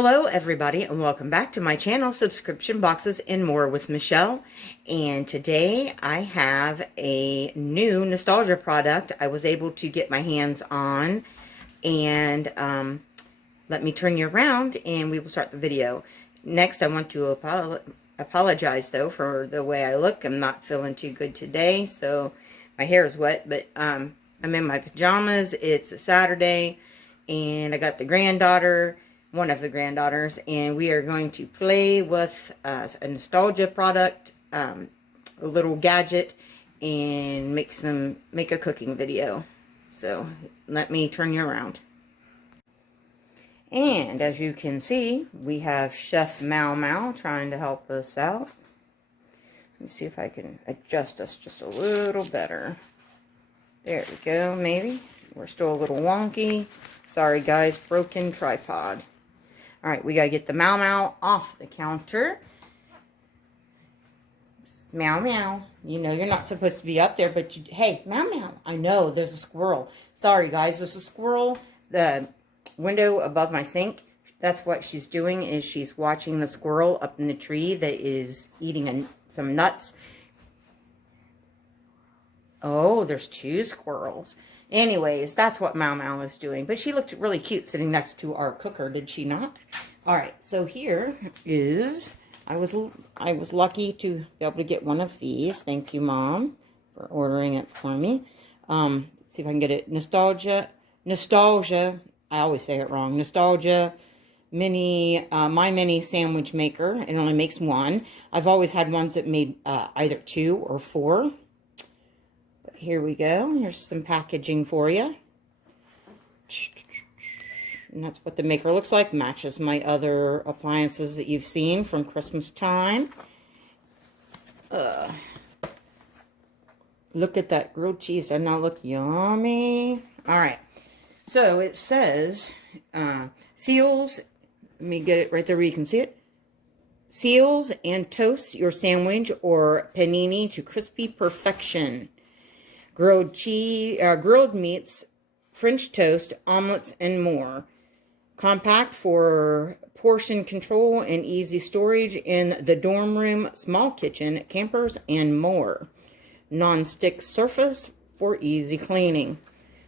Hello everybody and welcome back to my channel, Subscription Boxes and More with Michelle. And today I have a new nostalgia product I was able to get my hands on. And let me turn you around and we will start the video. Next, I want to apologize though for the way I look. I'm not feeling too good today, so my hair is wet, but I'm in my pajamas. It's a Saturday and I got the granddaughter, one of the granddaughters, and we are going to play with a nostalgia product, a little gadget, and make a cooking video. So let me turn you around. And as you can see, we have Chef Mau Mau trying to help us out. Let me see if I can adjust us just a little better. There we go, maybe. We're still a little wonky. Sorry guys, broken tripod. Alright, we gotta get the Mau Mau off the counter. Meow meow. You know you're not supposed to be up there, but hey, meow meow. I know, there's a squirrel. Sorry guys, there's a squirrel. The window above my sink, that's what she's doing, is she's watching the squirrel up in the tree that is eating some nuts. Oh, there's two squirrels. Anyways, that's what Mau Mau is doing. But she looked really cute sitting next to our cooker, did she not? Alright, so here is, I was lucky to be able to get one of these. Thank you, Mom, for ordering it for me. Let's see if I can get it. Nostalgia, I always say it wrong. Nostalgia MyMini Sandwich Maker. It only makes one. I've always had ones that made either 2 or 4. Here we go. Here's some packaging for you. And that's what the maker looks like. Matches my other appliances that you've seen from Christmas time. Look at that grilled cheese. Doesn't that look yummy? Alright. So it says, seals. Let me get it right there where you can see it. Seals and toast your sandwich or panini to crispy perfection. Grilled meats, French toast, omelets, and more. Compact for portion control and easy storage in the dorm room, small kitchen, campers, and more. Non-stick surface for easy cleaning.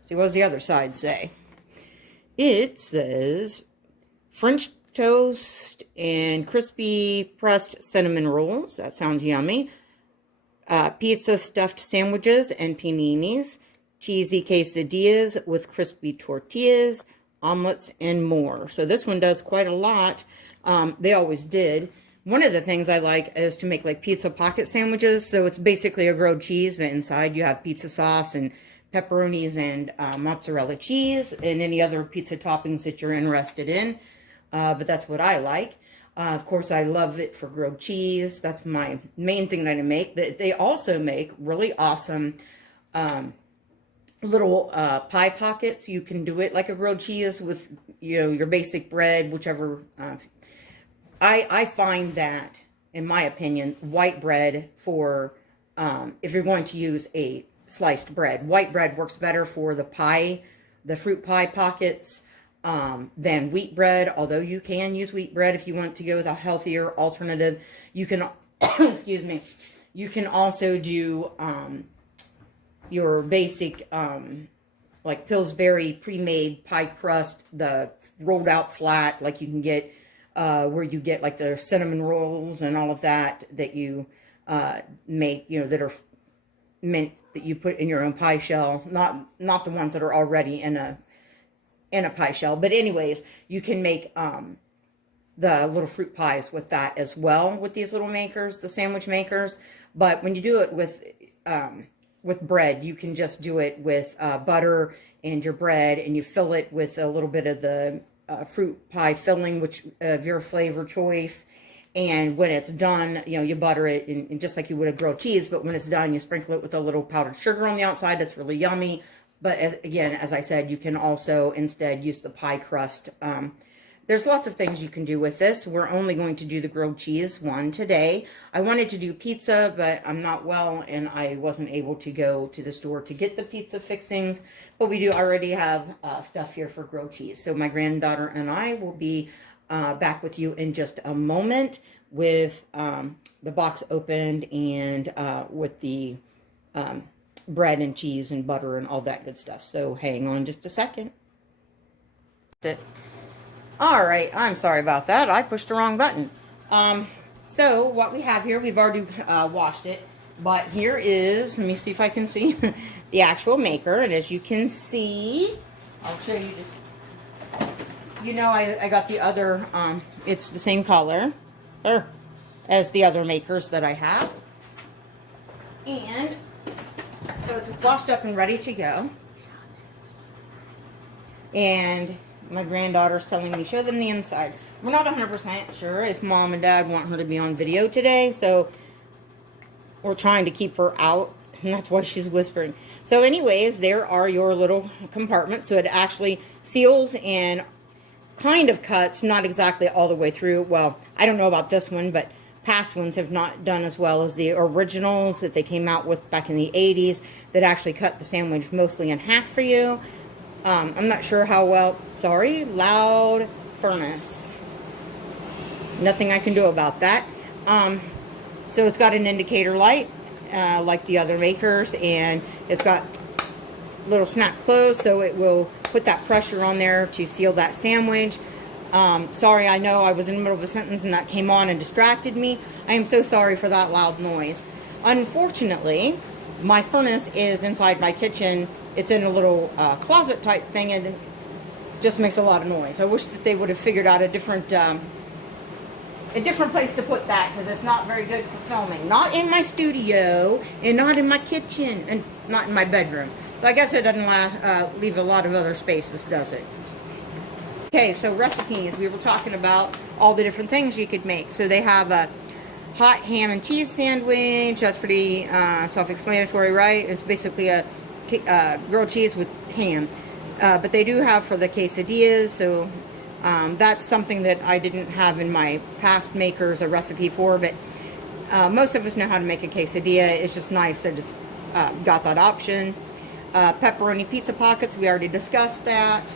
See, what does the other side say? It says French toast and crispy pressed cinnamon rolls. That sounds yummy. Pizza stuffed sandwiches and paninis, cheesy quesadillas with crispy tortillas, omelets, and more. So this one does quite a lot. They always did. One of the things I like is to make like pizza pocket sandwiches. So it's basically a grilled cheese, but inside you have pizza sauce and pepperonis and mozzarella cheese and any other pizza toppings that you're interested in. But that's what I like. Of course, I love it for grilled cheese. That's my main thing that I make. But they also make really awesome little pie pockets. You can do it like a grilled cheese with, you know, your basic bread, whichever. I find that, in my opinion, white bread for, if you're going to use a sliced bread, white bread works better for the pie, the fruit pie pockets, than wheat bread, although you can use wheat bread if you want to go with a healthier alternative. You can, excuse me, you can also do your basic, like Pillsbury pre-made pie crust, the rolled out flat, like you can get, where you get like the cinnamon rolls and all of that, that you make, you know, that are meant that you put in your own pie shell, not the ones that are already in a pie shell. But anyways, you can make the little fruit pies with that as well, with these little makers, the sandwich makers. But when you do it with bread, you can just do it with butter and your bread, and you fill it with a little bit of the fruit pie filling, which of your flavor choice. And when it's done, you know, you butter it, and just like you would a grilled cheese, but when it's done, you sprinkle it with a little powdered sugar on the outside. That's really yummy. But as I said, you can also instead use the pie crust. There's lots of things you can do with this. We're only going to do the grilled cheese one today. I wanted to do pizza, but I'm not well, and I wasn't able to go to the store to get the pizza fixings. But we do already have stuff here for grilled cheese. So my granddaughter and I will be back with you in just a moment with the box opened and with the bread and cheese and butter and all that good stuff. So hang on just a second. All right, I'm sorry about that. I pushed the wrong button. So what we have here, we've already washed it, but here is, let me see if I can see the actual maker. And as you can see, I'll show you just, you know, I got the other, it's the same color as the other makers that I have. And so it's washed up and ready to go. And my granddaughter's telling me, show them the inside. We're not 100% sure if mom and dad want her to be on video today, so we're trying to keep her out, and that's why she's whispering. So anyways, there are your little compartments. So it actually seals and kind of cuts, not exactly all the way through. Well, I don't know about this one, but past ones have not done as well as the originals that they came out with back in the 80s that actually cut the sandwich mostly in half for you. I'm not sure how well, sorry, loud furnace. Nothing I can do about that. So it's got an indicator light, like the other makers, and it's got little snap close, so it will put that pressure on there to seal that sandwich. Sorry, I know I was in the middle of a sentence and that came on and distracted me. I am so sorry for that loud noise. Unfortunately, my furnace is inside my kitchen. It's in a little closet type thing, and it just makes a lot of noise. I wish that they would have figured out a different place to put that, because it's not very good for filming. Not in my studio, and not in my kitchen, and not in my bedroom. So I guess it doesn't leave a lot of other spaces, does it? Okay, so recipes. We were talking about all the different things you could make. So they have a hot ham and cheese sandwich. That's pretty self-explanatory, right? It's basically a grilled cheese with ham. But they do have for the quesadillas, so that's something that I didn't have in my past makers a recipe for, but most of us know how to make a quesadilla. It's just nice that it's got that option. Pepperoni pizza pockets, we already discussed that.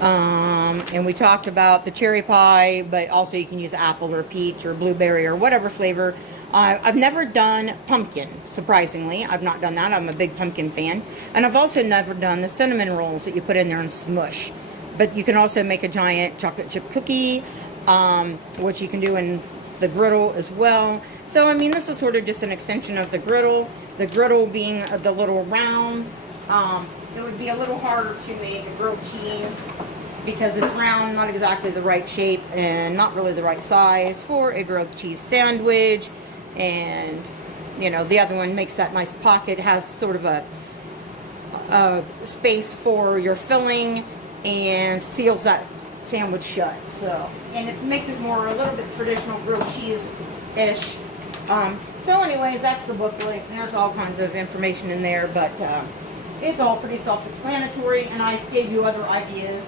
And we talked about the cherry pie, but also you can use apple or peach or blueberry or whatever flavor. I've never done pumpkin, surprisingly. I've not done that. I'm a big pumpkin fan. And I've also never done the cinnamon rolls that you put in there and smush. But you can also make a giant chocolate chip cookie, which you can do in the griddle as well. So, I mean, this is sort of just an extension of the griddle. The griddle being the little round. It would be a little harder to make a grilled cheese because it's round, not exactly the right shape, and not really the right size for a grilled cheese sandwich. And, you know, the other one makes that nice pocket, has sort of a space for your filling, and seals that sandwich shut. So, and it makes it more a little bit traditional grilled cheese-ish. So anyways, that's the booklet. There's all kinds of information in there, but it's all pretty self-explanatory, and I gave you other ideas.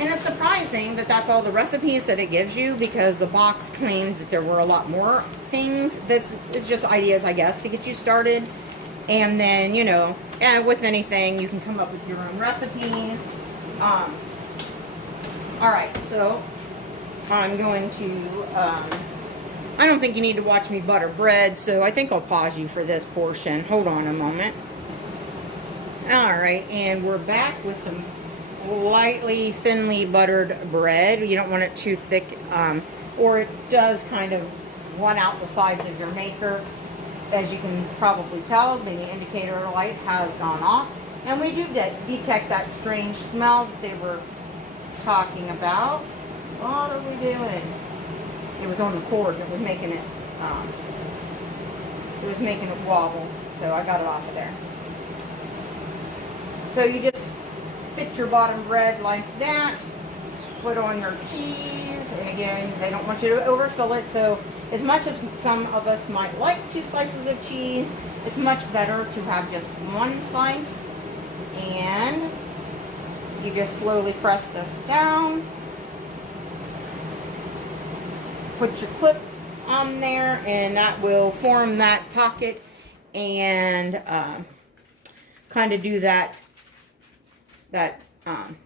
And it's surprising that that's all the recipes that it gives you, because the box claimed that there were a lot more things. It's just ideas, I guess, to get you started. And then, you know, with anything, you can come up with your own recipes. Alright, so I'm going to, I don't think you need to watch me butter bread, so I think I'll pause you for this portion. Hold on a moment. Alright, and we're back with some lightly thinly buttered bread. You don't want it too thick, or it does kind of run out the sides of your maker. As you can probably tell, the indicator light has gone off, and we do detect that strange smell that they were talking about. What are we doing? It was on the cord that was making it wobble, so I got it off of there. So you just fit your bottom bread like that, put on your cheese, and again, they don't want you to overfill it, so as much as some of us might like 2 slices of cheese, it's much better to have just 1 slice. And you just slowly press this down, put your clip on there, and that will form that pocket and kind of do that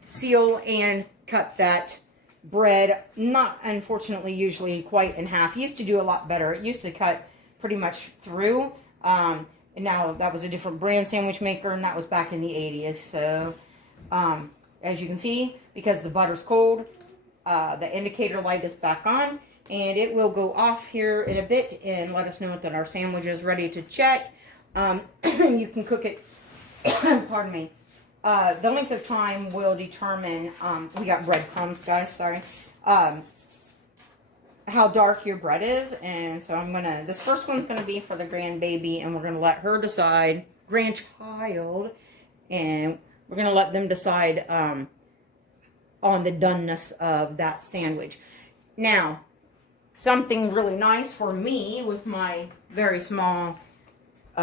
seal and cut that bread, not unfortunately usually quite in half. Used to do a lot better. It used to cut pretty much through. And now that was a different brand sandwich maker, and that was back in the 80s. So as you can see, because the butter's cold, the indicator light is back on, and it will go off here in a bit and let us know that our sandwich is ready to check. You can cook it, pardon me. The length of time will determine, we got breadcrumbs, guys, sorry, how dark your bread is. And so this first one's going to be for the grandbaby, and we're going to let her decide, grandchild, and we're going to let them decide on the doneness of that sandwich. Now, something really nice for me with my very small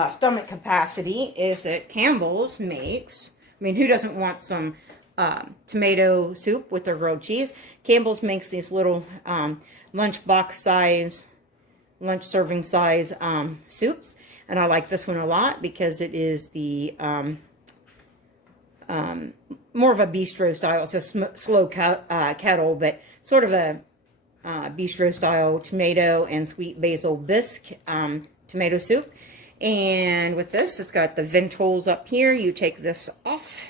stomach capacity is that Campbell's makes, I mean, who doesn't want some tomato soup with their grilled cheese? Campbell's makes these little lunchbox size, lunch serving size soups. And I like this one a lot because it is the more of a bistro style. It's a slow kettle, but sort of a bistro style tomato and sweet basil bisque tomato soup. And with this, it's got the vent holes up here. You take this off.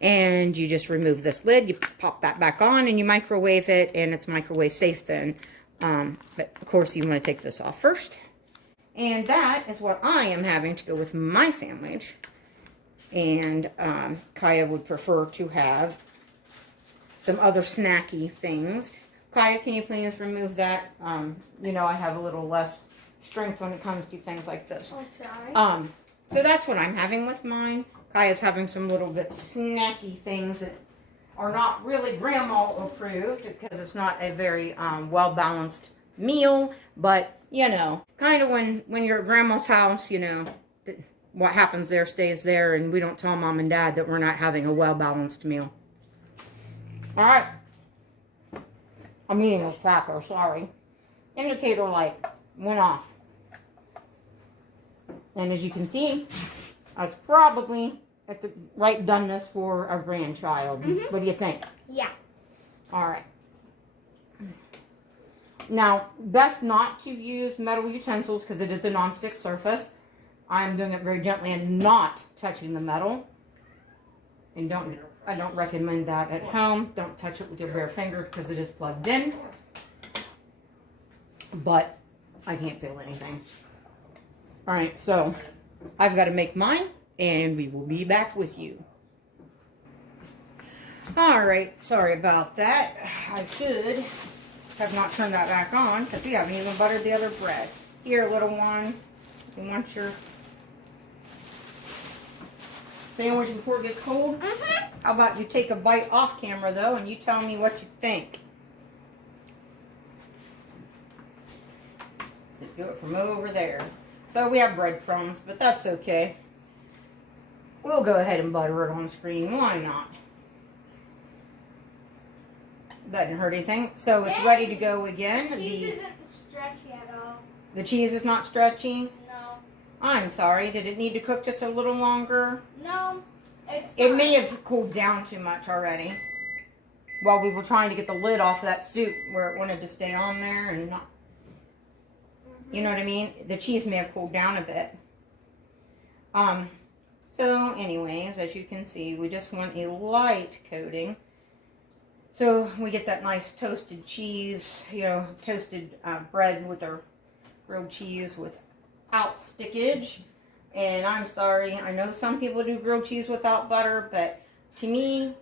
And you just remove this lid. You pop that back on and you microwave it. And it's microwave safe then. But of course, you want to take this off first. And that is what I am having to go with my sandwich. And Kaya would prefer to have some other snacky things. Kaya, can you please remove that? You know, I have a little less strength when it comes to things like this. I'll try. So that's what I'm having with mine. Kaya's having some little bit snacky things that are not really grandma approved because it's not a very well-balanced meal. But, you know, kind of when you're at grandma's house, you know, what happens there stays there, and we don't tell mom and dad that we're not having a well-balanced meal. All right. I'm eating a cracker, sorry. Indicator light went off. And as you can see, that's probably at the right doneness for a grandchild. Mm-hmm. What do you think? Yeah. All right. Now, best not to use metal utensils because it is a non-stick surface. I'm doing it very gently and not touching the metal. And I don't recommend that at home. Don't touch it with your bare finger because it is plugged in. But I can't feel anything. All right, so I've got to make mine, and we will be back with you. All right, sorry about that. I should have not turned that back on because we haven't even buttered the other bread. Here, little one, you want your sandwich before it gets cold? Mm-hmm. How about you take a bite off camera, though, and you tell me what you think. Just do it from over there. So we have breadcrumbs, but that's okay. We'll go ahead and butter it on screen. Why not? Doesn't hurt anything. So it's ready to go again. The cheese isn't stretchy at all. The cheese is not stretchy? No. I'm sorry. Did it need to cook just a little longer? No. It's It fine. may have cooled down too much already. While we were trying to get the lid off that soup where it wanted to stay on there and not. You know what I mean? The cheese may have cooled down a bit. So anyways, as you can see, we just want a light coating. So we get that nice toasted cheese, you know, toasted bread with our grilled cheese without stickage. And I'm sorry, I know some people do grilled cheese without butter, but to me,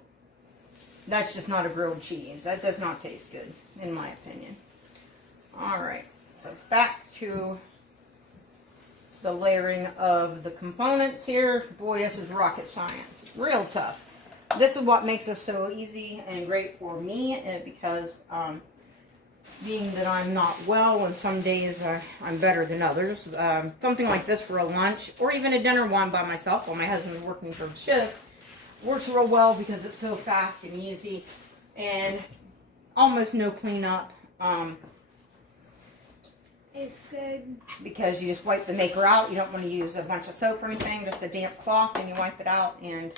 that's just not a grilled cheese. That does not taste good, in my opinion. All right. So back to the layering of the components here. Boy, this is rocket science. It's real tough. This is what makes this so easy and great for me, because being that I'm not well, and some days I'm better than others, something like this for a lunch or even a dinner one by myself while my husband's working for the shift works real well because it's so fast and easy and almost no cleanup. It's good. Because you just wipe the maker out. You don't want to use a bunch of soap or anything, just a damp cloth, and you wipe it out. And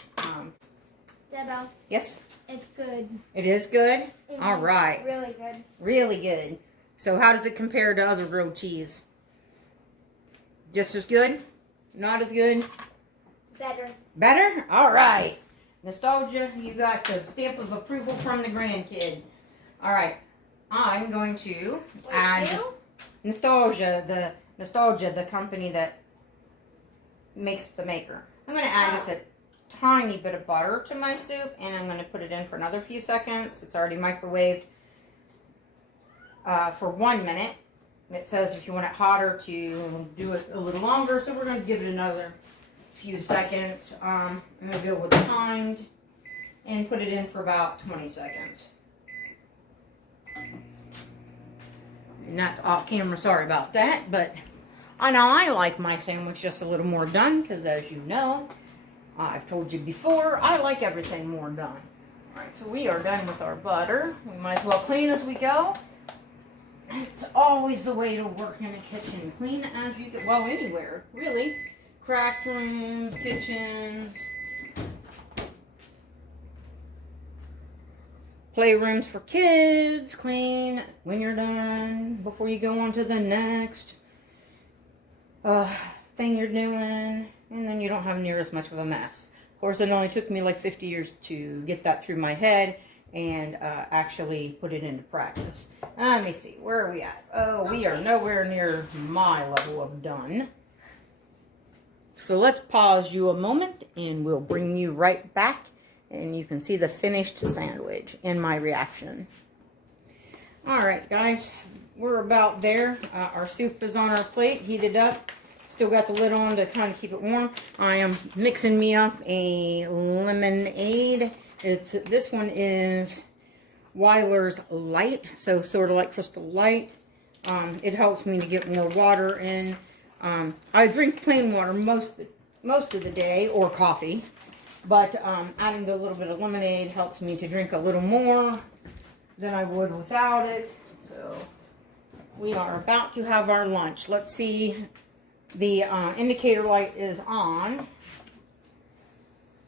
Debo, Yes? it's good. It is good? Mhm. All right. Really good. Really good. So how does it compare to other grilled cheese? Just as good? Not as good? Better. Better? All right. Nostalgia, you got the stamp of approval from the grandkid. All right. I'm going to add Nostalgia, the company that makes the maker. I'm going to add just a tiny bit of butter to my soup, and I'm going to put it in for another few seconds. It's already microwaved for 1 minute. It says if you want it hotter to do it a little longer, so we're going to give it another few seconds. I'm going to go with timed and put it in for about 20 seconds. And that's off camera, sorry about that, but I know I like my sandwich just a little more done, because as you know, I've told you before, I like everything more done. Alright, so we are done with our butter. We might as well clean as we go. It's always the way to work in a kitchen. Clean as you go. Well, anywhere, really. Craft rooms, kitchens, playrooms for kids. Clean when you're done, before you go on to the next thing you're doing. And then you don't have near as much of a mess. Of course, it only took me like 50 years to get that through my head and actually put it into practice. Let me see, where are we at? Oh, we are nowhere near my level of done. So let's pause you a moment and we'll bring you right back and you can see the finished sandwich and my reaction. All right, guys, we're about there. Our soup is on our plate, heated up. Still got the lid on to kind of keep it warm. I am mixing me up a lemonade. This one is Weiler's Light, so sort of like Crystal Light. It helps me to get more water in. I drink plain water most of the day, or coffee, but adding the little bit of lemonade helps me to drink a little more than I would without it. So we are about to have our lunch. Let's see. The indicator light is on.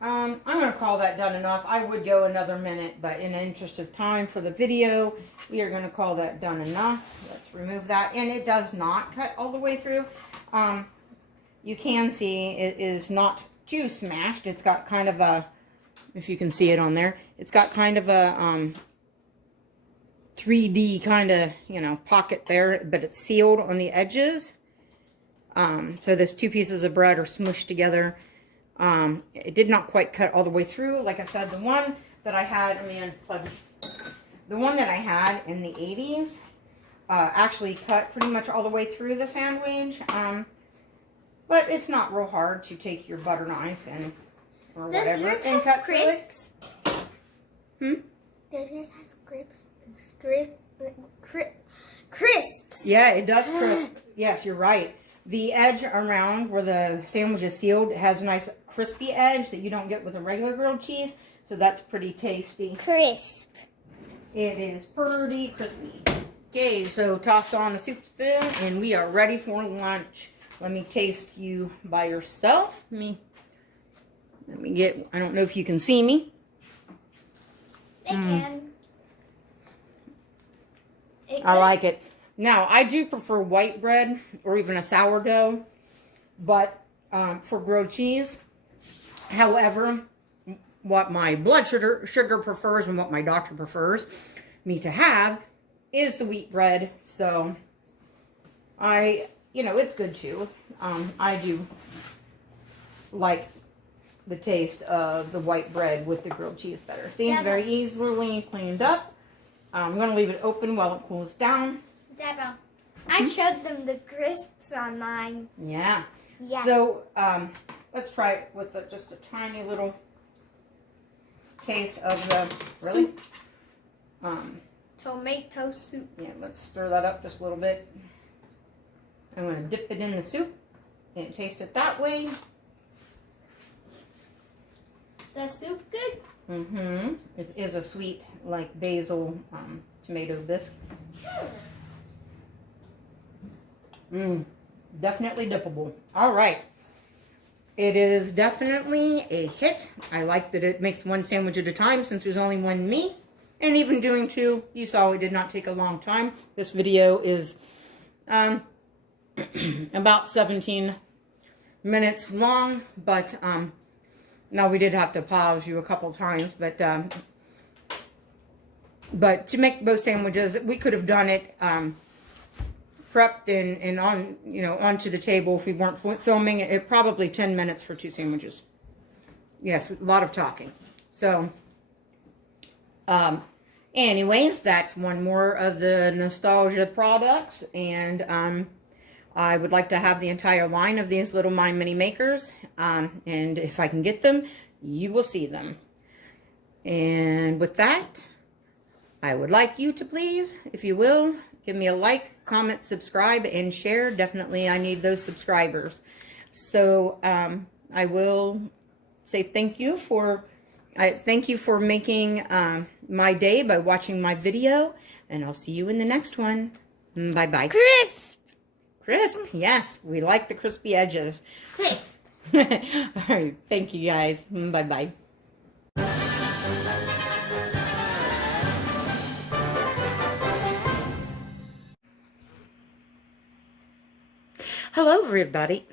I'm going to call that done enough. I would go another minute, but in the interest of time for the video, we are going to call that done enough. Let's remove that. And it does not cut all the way through. You can see it is not too smashed. It's got kind of a, if you can see it on there, it's got kind of a 3D kind of, you know, pocket there, but it's sealed on the edges. So those two pieces of bread are smushed together. It did not quite cut all the way through. Like I said, the one that I had, the one that I had in the 80s actually cut pretty much all the way through the sandwich. But it's not real hard to take your butter knife and or whatever and cut crisps? through it. Does yours have crisps? Yeah, it does crisp. Yes, you're right. The edge around where the sandwich is sealed has a nice crispy edge that you don't get with a regular grilled cheese. So that's pretty tasty. Crisp. It is pretty crispy. Okay, so toss on a soup spoon and we are ready for lunch. Let me taste you by yourself. Let me get, I don't know if you can see me. They can. I like it. Now, I do prefer white bread or even a sourdough, but for grilled cheese. However, what my blood sugar prefers and what my doctor prefers me to have is the wheat bread. So, you know, it's good too. I do like the taste of the white bread with the grilled cheese better. Seems very easily cleaned up. I'm going to leave it open while it cools down. Debo, I showed them the crisps on mine. Yeah. Yeah. So, let's try it with just a tiny little taste of the, really? Tomato soup. Yeah, let's stir that up just a little bit. I'm going to dip it in the soup and taste it that way. The soup good? Mm-hmm. It is a sweet, like basil tomato bisque. Definitely dippable. All right. It is definitely a hit. I like that it makes one sandwich at a time since there's only one me. And even doing two, you saw it did not take a long time. This video is about 17 minutes long, but no, we did have to pause you a couple times, but to make both sandwiches, we could have done it prepped and on, you know, onto the table if we weren't filming it. Probably 10 minutes for 2 sandwiches. Yes, a lot of talking. So, anyways, that's one more of the Nostalgia products, and I would like to have the entire line of these little My Mini Makers, and if I can get them, you will see them. And with that, I would like you to please, if you will, give me a like, comment, subscribe, and share. Definitely, I need those subscribers. So I will say thank you for making my day by watching my video, and I'll see you in the next one. Bye bye. Crisp. Crisp, yes, we like the crispy edges. Crisp. All right, thank you guys. Bye bye. Hello, everybody.